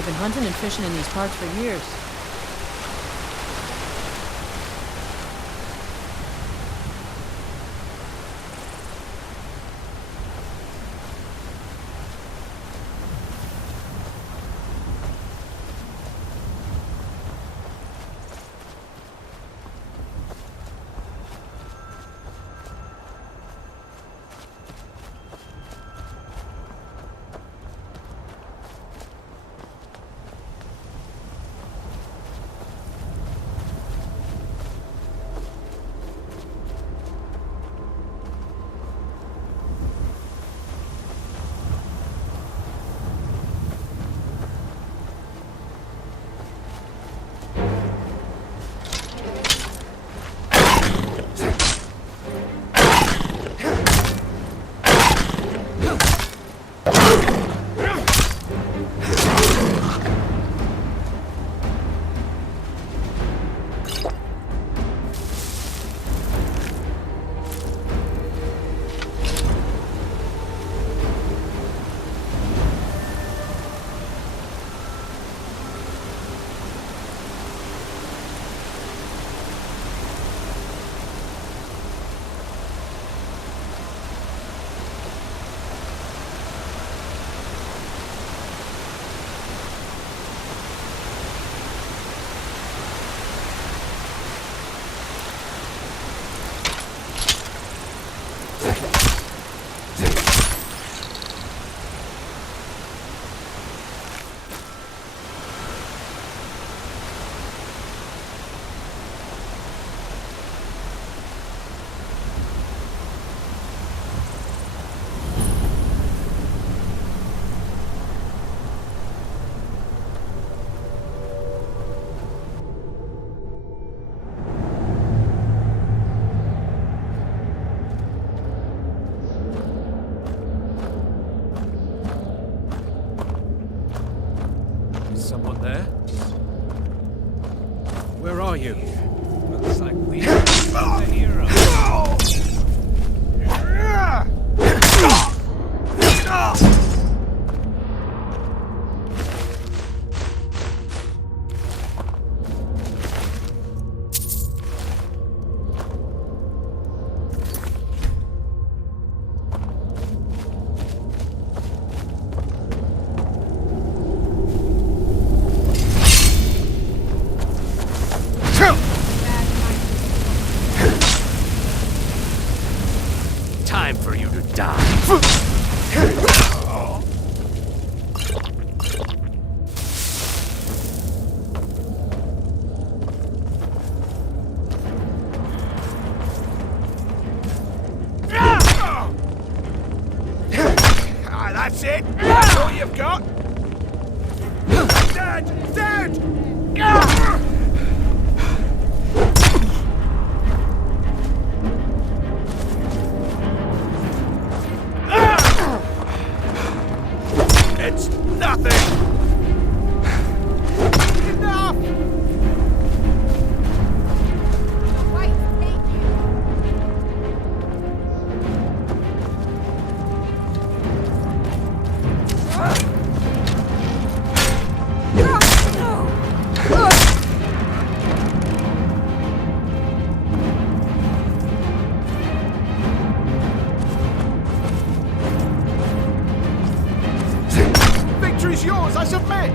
I've been hunting and fishing in these parts for years. Someone there? Where are you? Looks like we are the hero. Time for you to die. That's it? That's all you've got? Dead! Dead! It's nothing! Enough! Victory's yours, I submit!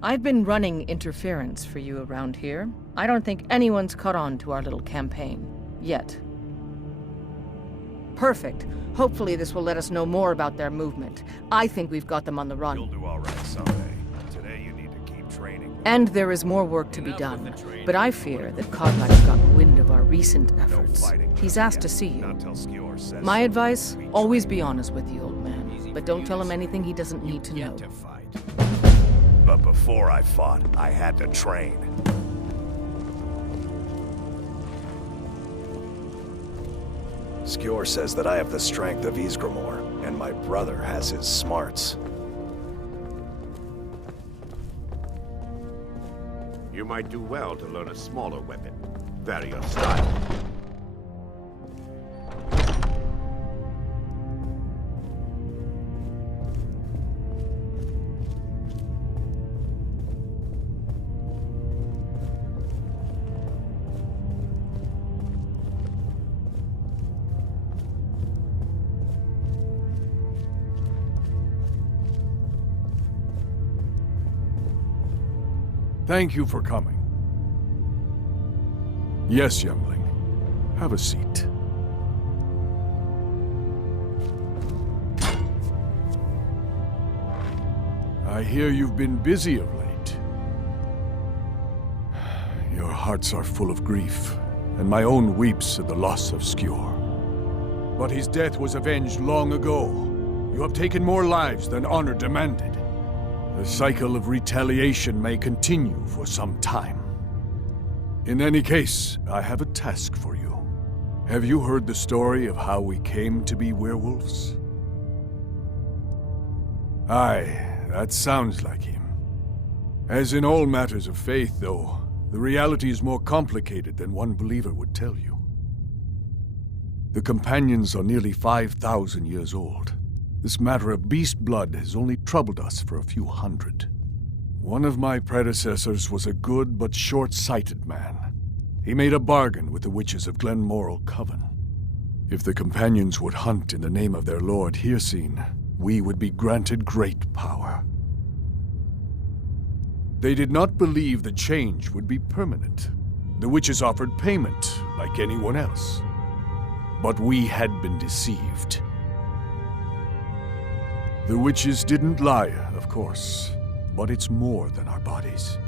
I've been running interference for you around here. I don't think anyone's caught on to our little campaign. Yet. Perfect. Hopefully this will let us know more about their movement. I think we've got them on the You'll run. do all right someday. Today you need to keep training. And there is more work to be done. But I fear that Gudnar's gotten wind of our recent efforts. fighting He's asked to see Not you. till Skior says My so. advice, always be honest with the old man. But don't tell him anything he doesn't need to know. Get to fight. But before I fought, I had to train. Skior says that I have the strength of Ysgramor, and my brother has his smarts. You might do well to learn a smaller weapon. Vary your style. Thank you for coming. Yes, youngling. Have a seat. I hear you've been busy of late. Your hearts are full of grief, and my own weeps at the loss of Skior. But his death was avenged long ago. You have taken more lives than honor demanded. The cycle of retaliation may continue for some time. In any case, I have a task for you. Have you heard the story of how we came to be werewolves? Aye, that sounds like him. As in all matters of faith, though, the reality is more complicated than one believer would tell you. The companions are nearly 5,000 years old. This matter of beast blood has only troubled us for a few hundred. One of my predecessors was a good but short-sighted man. He made a bargain with the witches of Glenmoral Coven. If the companions would hunt in the name of their lord Hircine, we would be granted great power. They did not believe the change would be permanent. The witches offered payment, like anyone else. But we had been deceived. The witches didn't lie, of course, but it's more than our bodies.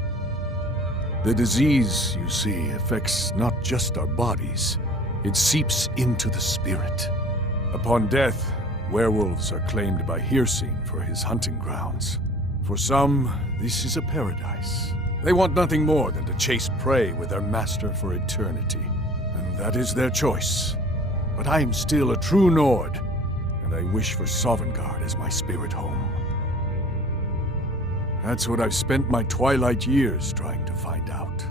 The disease, you see, affects not just our bodies. It seeps into the spirit. Upon death, werewolves are claimed by Hircine for his hunting grounds. For some, this is a paradise. They want nothing more than to chase prey with their master for eternity. And that is their choice. But I am still a true Nord, and I wish for Sovngarde as my spirit home. That's what I've spent my twilight years trying to find out.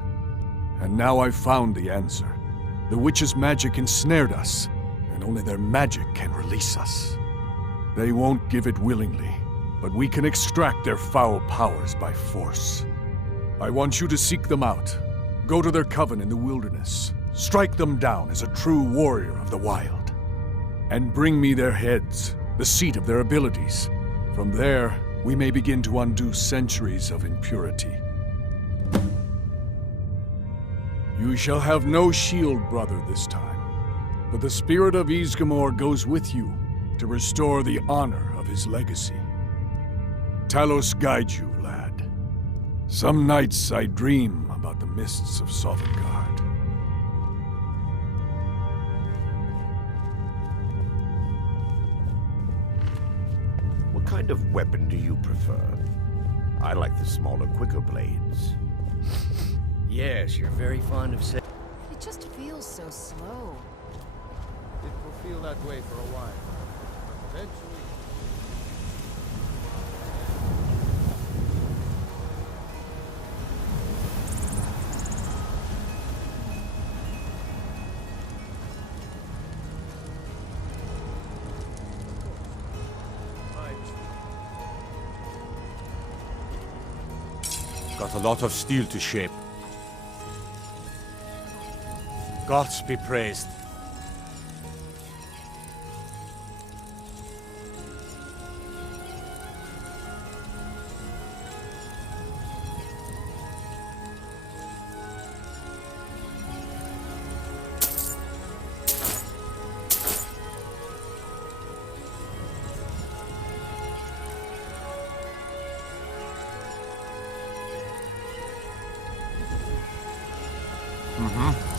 And now I've found the answer. The witches' magic ensnared us, and only their magic can release us. They won't give it willingly, but we can extract their foul powers by force. I want you to seek them out. Go to their coven in the wilderness. Strike them down as a true warrior of the wild. And bring me their heads, the seat of their abilities. From there, we may begin to undo centuries of impurity. You shall have no shield, brother, this time. But the spirit of Ysgramor goes with you to restore the honor of his legacy. Talos guide you, lad. Some nights I dream about the mists of Sovngarde. What kind of weapon do you prefer? I like the smaller, quicker blades. Yes, you're very fond of saying. It just feels so slow. It will feel that way for a while. Eventually. Got a lot of steel to shape. Gods be praised. Mm-hmm.